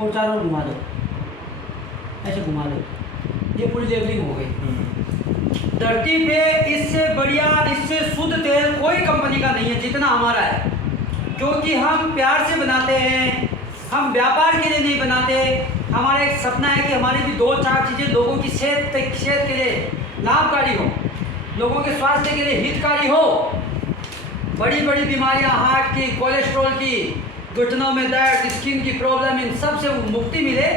और चारों ओर घुमा दो, ऐसे घुमा दो, ये पूरी लेवलिंग हो गई। धरती पे इससे बढ़िया, इससे शुद्ध तेल कोई कंपनी का नहीं है जितना हमारा है, क्योंकि हम प्यार से बनाते हैं, हम व्यापार के लिए नहीं बनाते। हमारा एक सपना है कि हमारी भी 2-4 चीज़ें लोगों की सेहत के लिए लाभकारी हो, लोगों के स्वास्थ्य के लिए हितकारी हो। बड़ी बड़ी बीमारियां, हार्ट की, कोलेस्ट्रॉल की, घुटनों में दर्द, स्किन की प्रॉब्लम, इन सब से मुक्ति मिले,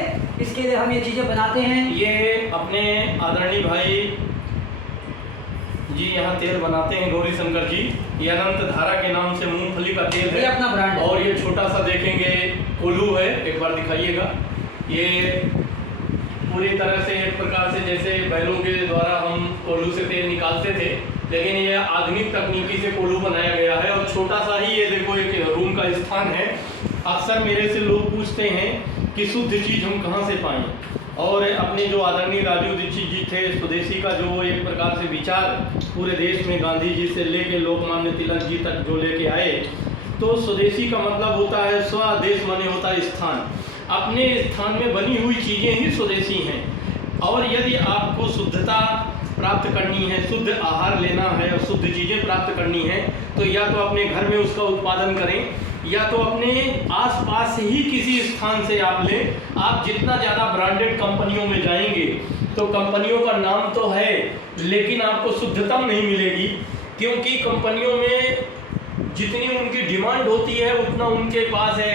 इसके लिए हम ये चीज़ें बनाते हैं। ये अपने आदरणीय भाई जी यहाँ तेल बनाते हैं, गौरी शंकर जी। ये अनंत धारा के नाम से मूंगफली का तेल है, ये अपना ब्रांड है। और ये छोटा सा देखेंगे कोल्हू है, एक बार दिखाइएगा। ये पूरी तरह से एक प्रकार से जैसे बैलों के द्वारा हम कोल्हू से तेल निकालते थे, लेकिन ये आधुनिक तकनीकी से कोल्हू बनाया गया है। और छोटा सा ही ये देखो एक रूम का स्थान है। अक्सर मेरे से लोग पूछते हैं कि शुद्ध चीज़ हम कहाँ से पाएँ, और अपने जो आदरणीय राजू दीक्षित जी थे, स्वदेशी का जो एक प्रकार से विचार पूरे देश में गांधी जी से लेके लोकमान्य तिलक जी तक जो लेके आए, तो स्वदेशी का मतलब होता है स्वदेश, माने होता है स्थान। अपने स्थान में बनी हुई चीज़ें ही स्वदेशी हैं। और यदि आपको शुद्धता प्राप्त करनी है, शुद्ध आहार लेना है और शुद्ध चीज़ें प्राप्त करनी है, तो या तो अपने घर में उसका उत्पादन करें, या तो अपने आसपास ही किसी स्थान से आप लें। आप जितना ज़्यादा ब्रांडेड कंपनियों में जाएंगे तो कंपनियों का नाम तो है, लेकिन आपको शुद्धता नहीं मिलेगी, क्योंकि कंपनियों में जितनी उनकी डिमांड होती है उतना उनके पास है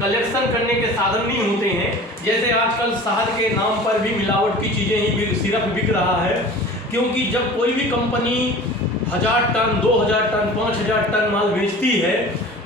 कलेक्शन करने के साधन नहीं होते हैं। जैसे आजकल शहद के नाम पर भी मिलावट की चीज़ें ही सिर्फ बिक रहा है, क्योंकि जब कोई भी कंपनी 1000 टन, 2000 टन, 5000 टन माल बेचती है,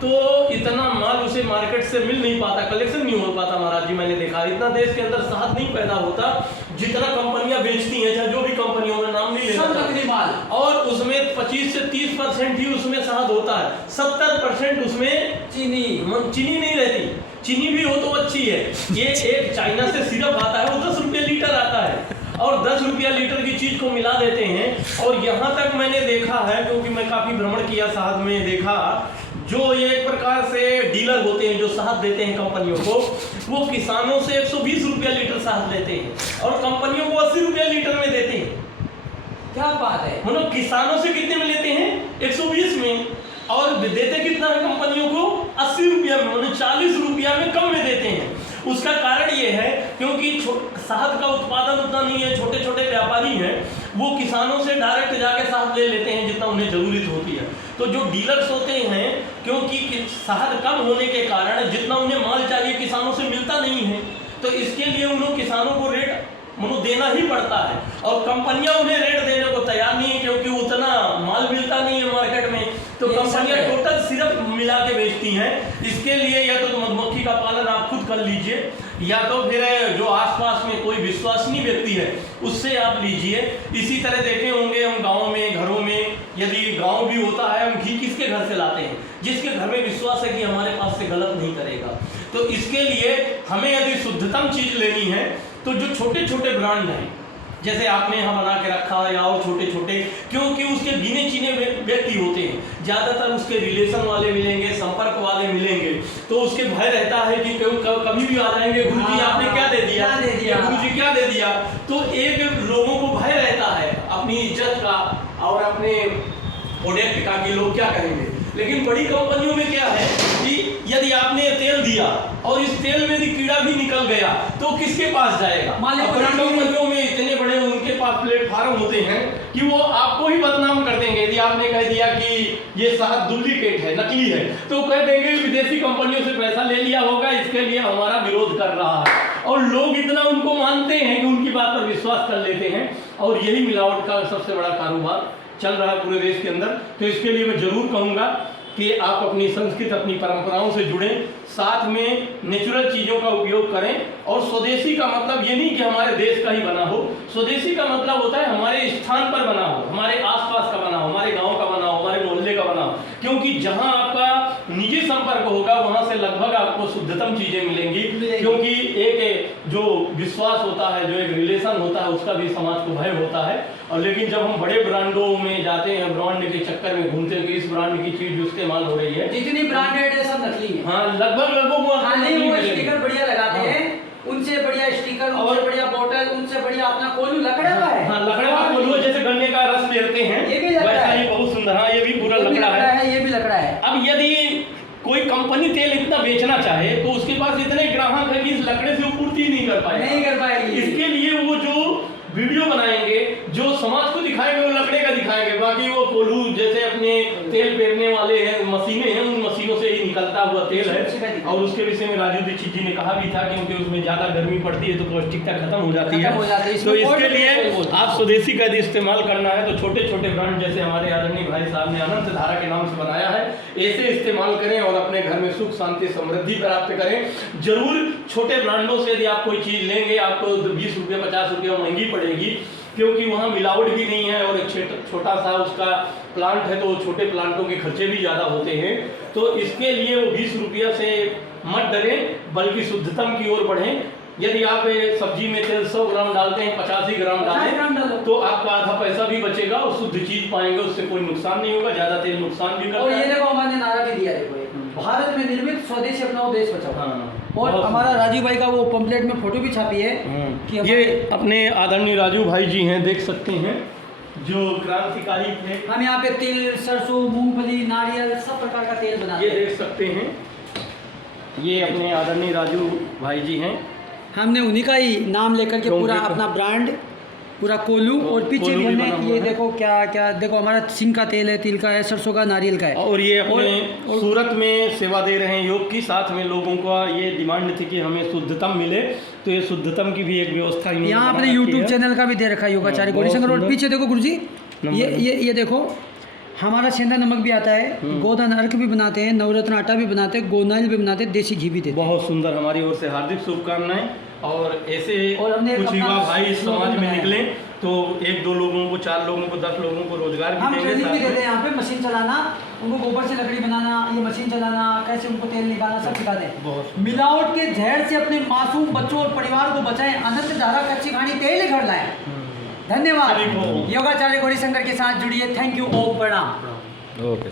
तो इतना माल उसे मार्केट से मिल नहीं पाता, कलेक्शन नहीं हो पाता। महाराज जी, मैंने देखा इतना देश के अंदर शहद नहीं पैदा होता जितना कंपनियां बेचती हैं, चाहे जो भी कंपनियों में नाम नहीं लेना, सब नकली माल, और उसमें 25 से 30% ही उसमें शहद होता है, 70% उसमें चीनी नहीं रहती। चीनी भी हो तो अच्छी है। ये एक चाइना से सिरप आता है, वो 10 रुपये लीटर आता है, और 10 रुपया लीटर की चीज़ को मिला देते हैं। और यहाँ तक मैंने देखा है, क्योंकि मैं काफ़ी भ्रमण किया शहद में, देखा जो ये एक प्रकार से डीलर होते हैं जो शहद देते हैं कंपनियों को, वो किसानों से 120 रुपया लीटर शहद लेते हैं और कंपनियों को 80 रुपया लीटर में देते हैं। क्या बात है। मतलब किसानों से कितने में लेते हैं? 120 में, और देते कितना है कंपनियों को? 80 रुपया में, मतलब 40 रुपया में कम में देते हैं। उसका कारण ये है क्योंकि शहद का उत्पादन उतना नहीं है, छोटे छोटे व्यापारी हैं, वो किसानों से डायरेक्ट जाके शहद ले लेते हैं जितना उन्हें जरूरत होती है। तो जो डीलर्स होते हैं, क्योंकि शहद कम होने के कारण जितना उन्हें माल चाहिए किसानों से मिलता नहीं है, तो इसके लिए उन्हें किसानों को रेट देना ही पड़ता है, और कंपनियां उन्हें रेट देने को तैयार नहीं है, क्योंकि उतना माल मिलता नहीं है मार्केट में। तो कंपनियां टोटल सिर्फ मिला के बेचती हैं। इसके लिए या तो मधुमक्खी का पालन आप खुद कर लीजिए, या तो फिर जो आसपास में कोई विश्वसनीय व्यक्ति है उससे आप लीजिए। इसी तरह देखे होंगे हम गाँव में, घरों में, यदि गाँव भी होता है, हम घी किसके घर से लाते हैं? जिसके घर में विश्वास है कि हमारे पास से गलत नहीं करेगा। तो इसके लिए हमें यदि शुद्धतम चीज़ लेनी है, तो जो छोटे छोटे ब्रांड हैं, जैसे आपने यहाँ बना के रखा है, या और छोटे छोटे, क्योंकि उसके गिने चुने व्यक्ति होते हैं, ज़्यादातर उसके रिलेशन वाले मिलेंगे, संपर्क वाले मिलेंगे, तो उसके भय रहता है कि कभी भी आ जाएंगे, गुरुजी आपने क्या दे दिया, गुरुजी क्या दे दिया। तो एक लोगों को भय रहता है अपनी इज्जत का और अपने प्रोडक्ट का कि लोग क्या कहेंगे। लेकिन बड़ी कंपनियों में क्या है कि यदि आपने तेल दिया और इस तेल में यदि कीड़ा भी निकल गया तो किसके पास जाएगा? बड़ी कंपनियों में इतने बड़े उनके पास प्लेटफार्म होते हैं कि वो आपको ही बदनाम कर देंगे। यदि आपने कह दिया कि ये शहद डुप्लीकेट है, नकली है, तो कह देंगे विदेशी कंपनियों से पैसा ले लिया होगा, इसके लिए हमारा विरोध कर रहा है। और लोग इतना उनको मानते हैं कि उनकी बात पर विश्वास कर लेते हैं, और यही मिलावट का सबसे बड़ा कारोबार चल रहा है पूरे देश के अंदर। तो इसके लिए मैं जरूर कहूँगा कि आप अपनी संस्कृति, अपनी परंपराओं से जुड़ें, साथ में नेचुरल चीज़ों का उपयोग करें। और स्वदेशी का मतलब ये नहीं कि हमारे देश का ही बना हो, स्वदेशी का मतलब होता है हमारे स्थान पर बना हो, हमारे आसपास का बना हो, हमारे गांव का बना हो, हमारे मोहल्ले का बना हो। क्योंकि जहां आपका निजी संपर्क होगा वहां से लगभग आपको शुद्धतम चीज़ें मिलेंगी, क्योंकि एक जो विश्वास होता है, जो एक रिलेशन होता है, उसका भी समाज को भय होता है। और लेकिन जब हम बड़े ब्रांडों में जाते हैं, ब्रांड के चक्कर में घूमते हैं कि इस ब्रांड की चीज़ इस्तेमाल हो रही है, जितनी ब्रांडेड है सब नकली है। हाँ, लगभग वो स्टिकर बढ़िया लगाते हैं, स्पीकर, और उनसे बढ़िया बोतल, उनसे बढ़िया अपना कोल्हू लकड़े का है। हाँ, लकड़े का कोल्हू जैसे गन्ने का रस लेते हैं, ये भी लकड़ा वैसा है। ही बहुत सुंदर। हाँ, ये भी पूरा ये भी लकड़ा है। ये भी लकड़ा है। अब यदि कोई कंपनी तेल इतना बेचना चाहे तो उसके पास इतने ग्राहक है कि इस लकड़े से वो पूर्ति नहीं कर पाएगा। नहीं कर पाएगी। इसके लिए वो जो वीडियो बनाएंगे, जो समाज को दिखाएंगे, वो लकड़े का दिखाएंगे। बाकी वो कोल्हू जैसे अपने तेल पेरने वाले हैं, मशीनें हैं, उन मशीनों से ही निकलता हुआ तेल है। और उसके विषय में राजू दीक्षित जी ने कहा भी था क्योंकि उसमें ज्यादा गर्मी पड़ती है तो पौष्टिकता खत्म हो जाती है। तो इसके लिए आप स्वदेशी का यदि इस्तेमाल करना है तो छोटे छोटे ब्रांड जैसे हमारे आदरणीय भाई साहब ने अनंत धारा के नाम से बनाया है, ऐसे इस्तेमाल करें और अपने घर में सुख शांति समृद्धि प्राप्त करें। जरूर छोटे ब्रांडों से यदि आप कोई चीज लेंगे आपको 20 रुपये 50 रुपये महंगी पड़ेगी, क्योंकि वहाँ मिलावट भी नहीं है और एक छोटा सा उसका प्लांट है तो छोटे प्लांटों के खर्चे भी ज़्यादा होते हैं। तो इसके लिए वो 20 रुपये से मत डरें बल्कि शुद्धतम की ओर बढ़ें। यदि आप सब्जी में तेल 100 ग्राम डालते हैं, 85 ग्राम डालें तो आपका आधा पैसा भी बचेगा और शुद्ध चीज पाएंगे, उससे कोई नुकसान नहीं होगा। ज्यादा तेल नुकसान भी करता है। और ये देखो हमारे नारा भी दिया, देखो भारत में निर्मित, स्वदेशी अपनाओ, देश बचाओ। हाँ, और हमारा राजू भाई का वो पंपलेट में फोटो भी छापी है कि ये अपने आदरणीय राजू भाई जी हैं, देख सकते हैं, जो क्रांतिकारी थे। हम यहाँ पे तिल, सरसों, मूंगफली, नारियल सब प्रकार का तेल बनाते ये हैं। देख सकते हैं, ये अपने आदरणीय राजू भाई जी हैं। हमने उन्हीं का ही नाम लेकर के पूरा अपना ब्रांड, पूरा कोल्हू, और पीछे भी हमें ये देखो क्या क्या, देखो हमारा सिंग का तेल है, तिल का है, सरसों का, नारियल का है। और ये अपने सूरत में सेवा दे रहे हैं योग की। साथ में लोगों का ये डिमांड थी कि हमें शुद्धतम मिले, तो ये शुद्धतम की भी एक व्यवस्था यहाँ अपने यूट्यूब चैनल का भी दे रखा है योगाचार्य गौरीशंकर। और पीछे देखो गुरुजी, ये देखो हमारा सेंधा नमक भी आता है, गोदान अर्क भी बनाते हैं, नवरत्न आटा भी बनाते हैं, गोनाइल भी बनाते हैं, देसी घी भी देते हैं। बहुत सुंदर, हमारी ओर से हार्दिक शुभकामनाएं। और ऐसे और हमने कुछ युवा भाई इस समाज में बनाया। निकले तो 1-2 लोगों को, 4 लोगों को, 10 लोगों को रोजगार हम भी ट्रेनिंग भी देंगे। देते हैं यहाँ पे, मशीन चलाना, उनको गोबर से लकड़ी बनाना, ये मशीन चलाना, कैसे उनको तेल निकालना, सब सिखाते हैं। बहुत मिलावट के जहर से अपने मासूम बच्चों और परिवार को बचाएं, अनंत धारा कच्ची घानी तेल घर लाएं। धन्यवाद। योगाचार्य गौरीशंकर के साथ जुड़िए। Thank you. ओम प्रणाम। ओके।